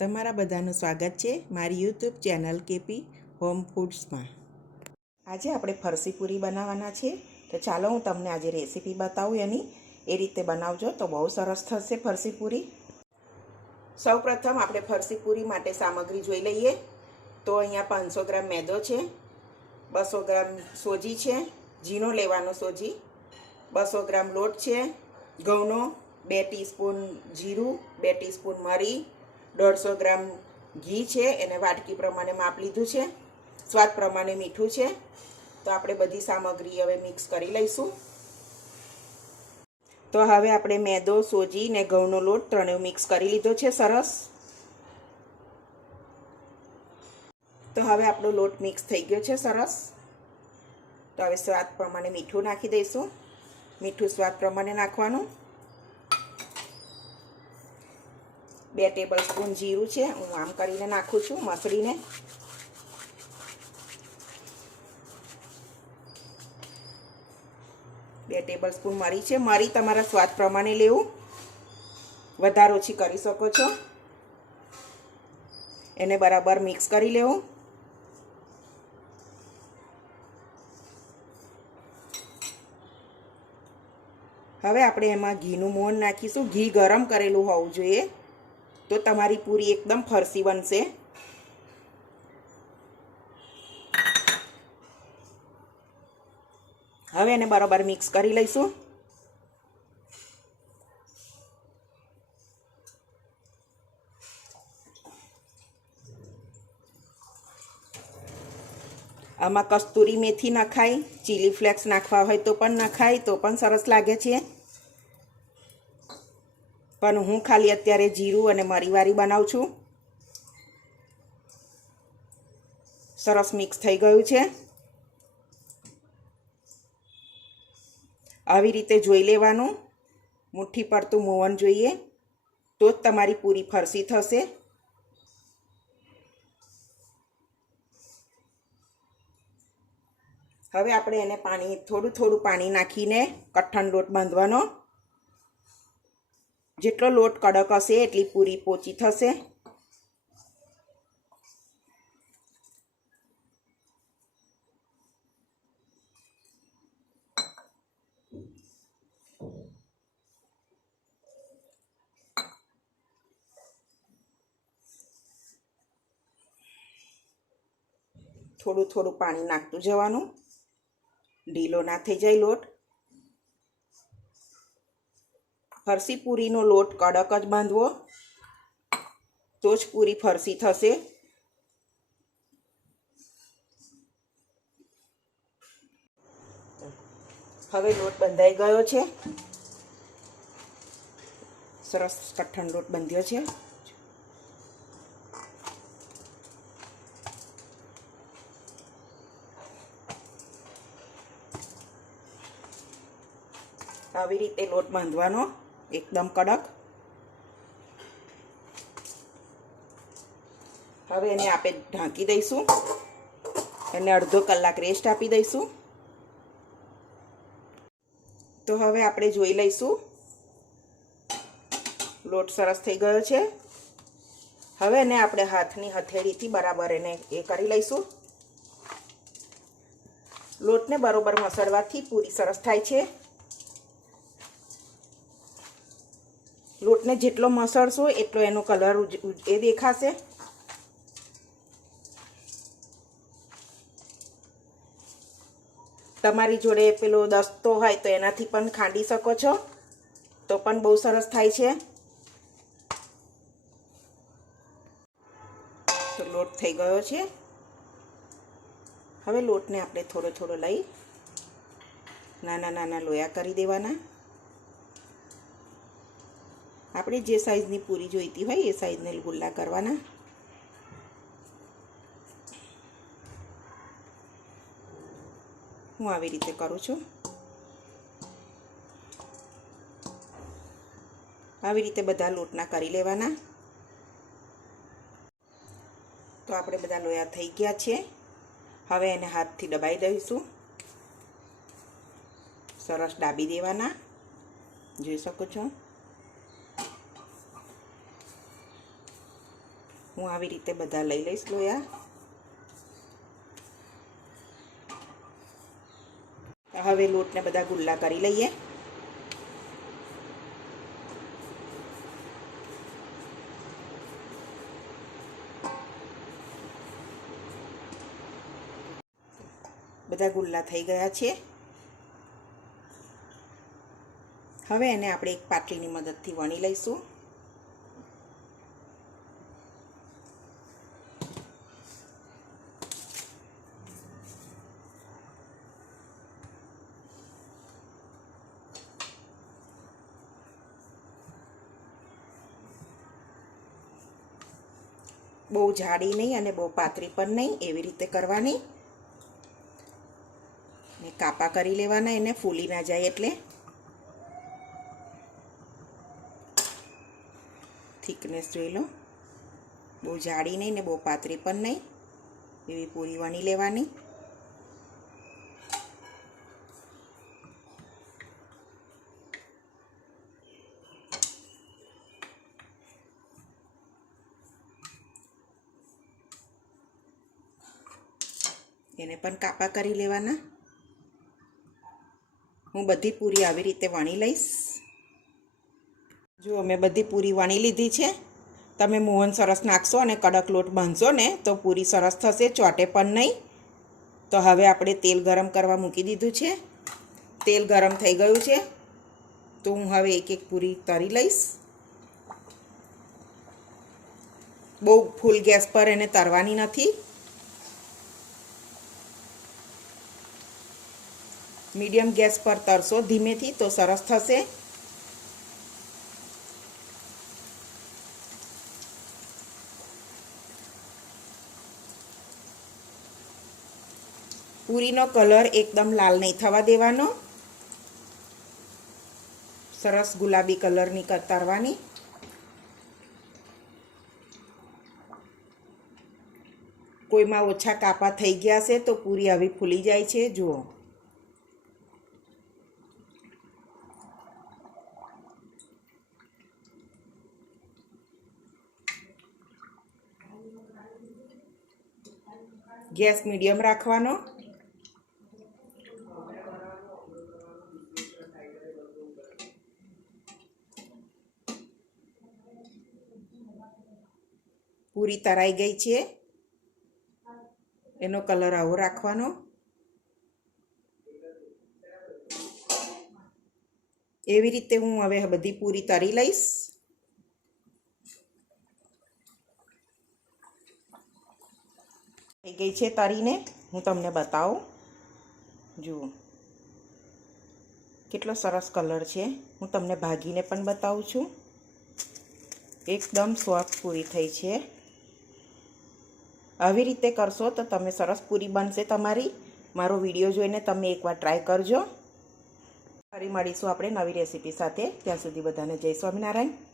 તમારા બધાનું સ્વાગત છે મારી યુટ્યુબ ચેનલ કેપી હોમ ફૂડ્સમાં। આજે આપણે ફરસી પૂરી બનાવવાના છે, તો ચાલો હું તમને આજે રેસીપી બતાવું એની। એ રીતે બનાવજો તો બહુ સરસ થશે ફરસી પૂરી। સૌપ્રથમ આપણે ફરસી પૂરી માટે સામગ્રી જોઈ લઈએ। તો અહીંયા 500 ગ્રામ મેદો છે, 200 ગ્રામ સોજી છે, ઝીણો લેવાનો સોજી, 200 ગ્રામ લોટ છે ઘઉંનો, 2 ટીસ્પૂન જીરું, 2 ટીસ્પૂન મરી, 150 ગ્રામ ઘી છે, એને વાટકી પ્રમાણે માપ લીધું છે, સ્વાદ પ્રમાણે મીઠું છે। તો આપણે બધી સામગ્રી હવે મિક્સ કરી લઈશું। તો હવે આપણે મેદો, સોજી ને ઘઉંનો લોટ ત્રણેય મિક્સ કરી લીધો છે સરસ। તો હવે આપણો લોટ મિક્સ થઈ ગયો છે સરસ। તો હવે સ્વાદ પ્રમાણે મીઠું નાખી દઈશું। મીઠું સ્વાદ પ્રમાણે નાખવાનું। 2 ટેબલસ્પૂન જીરું છે, હું આમ કરીને નાખું છું મસળીને। બે ટેબલસ્પૂન મરી છે, મરી તમારા સ્વાદ પ્રમાણે લેવું, વધારે ઓછી કરી શકો છો। એને બરાબર મિક્સ કરી લેવું। હવે આપણે એમાં ઘીનું મોણ નાખીશું। ઘી ગરમ કરેલું હોવું જોઈએ, તો તમારી પૂરી એકદમ ફરસી બનશે। હવે એને બરાબર મિક્સ કરી લઈશું। આમાં કસ્તુરી મેથી નખાય, ચીલી ફ્લેક્સ નાખવા હોય તો પણ નખાય, તો પણ સરસ લાગે છે। પણ હું ખાલી અત્યારે જીરું અને મરીવાળી બનાવું છું। સરસ મિક્સ થઈ ગયું છે। આવી રીતે જોઈ લેવાનું, મુઠ્ઠી પડતું મોવન જોઈએ, તો જ તમારી પૂરી ફરસી થશે। હવે આપણે એને થોડું થોડું પાણી નાખીને કઠણ લોટ બાંધવાનો। જેટલો લોટ કડક હશે એટલી પૂરી પોચી થશે। થોડું થોડું પાણી નાખતું જવાનું, ઢીલો ના થઈ જાય લોટ। ફરસી પૂરીનો લોટ કડક જ બાંધવો, તો જ પૂરી ફરસી થશે। હવે લોટ બંધાઈ ગયો છે, સરસ કઠણ લોટ બંધ્યો છે। આવી રીતે લોટ બાંધવાનો એકદમ કડક। હવે એને આપણે ઢાંકી દઈશું, એને અડધો કલાક રેસ્ટ આપી દઈશું। તો હવે આપણે જોઈ લઈશું, લોટ સરસ થઈ ગયો છે। હવે એને આપણે હાથની હથેળીથી બરાબર એને એ કરી લઈશું। લોટને બરોબર મસળવાથી પૂરી સરસ થાય છે। લોટને જેટલો મસળશો એટલો એનો કલર એ દેખાશે। તમારી જોડે પેલો દસ્તો હોય તો એનાથી પણ ખાંડી શકો છો, તો પણ બહુ સરસ થાય છે। તો લોટ થઈ ગયો છે। હવે લોટને આપણે થોડો થોડો લઈ નાના નાના લોયા કરી દેવાના। આપણે જે સાઈઝની પૂરી જોઈતી હોય એ સાઈઝને ગુલ્લા કરવાના। હું આવી રીતે કરું છું। આવી રીતે બધા લોટના કરી લેવાના। તો આપણે બધા લોયા થઈ ગયા છે। હવે એને હાથથી દબાઈ દઈશું, સરસ દાબી દેવાના, જોઈ શકો છો। હું આવી રીતે બધા લઈ લઈશ લોયા. હવે લોટને બધા ગુલ્લા કરી લઈએ. બધા ગુલ્લા થઈ ગયા છે. હવે એને આપણે એક પાટલીની મદદથી વણી લઈશું. બહુ જાડી નહીં અને બહુ પાતળી પણ નહીં, એવી રીતે કરવાની. ને કાપા કરી લેવાના, એને ફૂલી ના જાય એટલે. થિકનેસ જોઈ લો, બહુ જાડી નહીં ને બહુ પાતળી પણ નહીં, એવી પૂરી વણી લેવાની. એને પણ કાપા કરી લેવાના. હું બધી પૂરી આવી રીતે વણી લઈશ. જો મેં બધી પૂરી વણી લીધી છે. તમે મોહન સરસ નાખશો અને કડક લોટ બાંધશો ને તો પૂરી સરસ થશે, ચોટે પણ નહીં. તો હવે આપણે તેલ ગરમ કરવા મૂકી દીધું છે. તેલ ગરમ થઈ ગયું છે તો હું હવે એક એક પૂરી તળી લઈશ. બહુ ફૂલ ગેસ પર એને તળવાની નથી, મીડિયમ ગેસ પર તળશો ધીમેથી તો સરસ થશે. પૂરીનો કલર એકદમ લાલ નહીં થવા દેવાનો, સરસ ગુલાબી કલરની તળવાની. કોઈમાં ઓછા કાપા થઈ ગયા છે તો પૂરી આવી ફૂલી જાય છે. જુઓ, ગેસ મીડિયમ રાખવાનો. પૂરી તળાઈ ગઈ છે, એનો કલર આવો રાખવાનો. એવી રીતે હું હવે બધી પૂરી તળી લઈશ. થઈ ગઈ છે તળીને, હું તમને બતાવું. જુઓ કેટલો સરસ કલર છે. હું તમને ભાગીને પણ બતાવું છું. એકદમ સોફ્ટ પૂરી થઈ છે. આવી રીતે કરશો તો તમે સરસ પૂરી બનશે તમારી. મારો વિડીયો જોઈને તમે એકવાર ટ્રાય કરજો. ફરી મળીશું આપણે નવી રેસીપી સાથે. ત્યાં સુધી બધાને જય સ્વામિનારાયણ.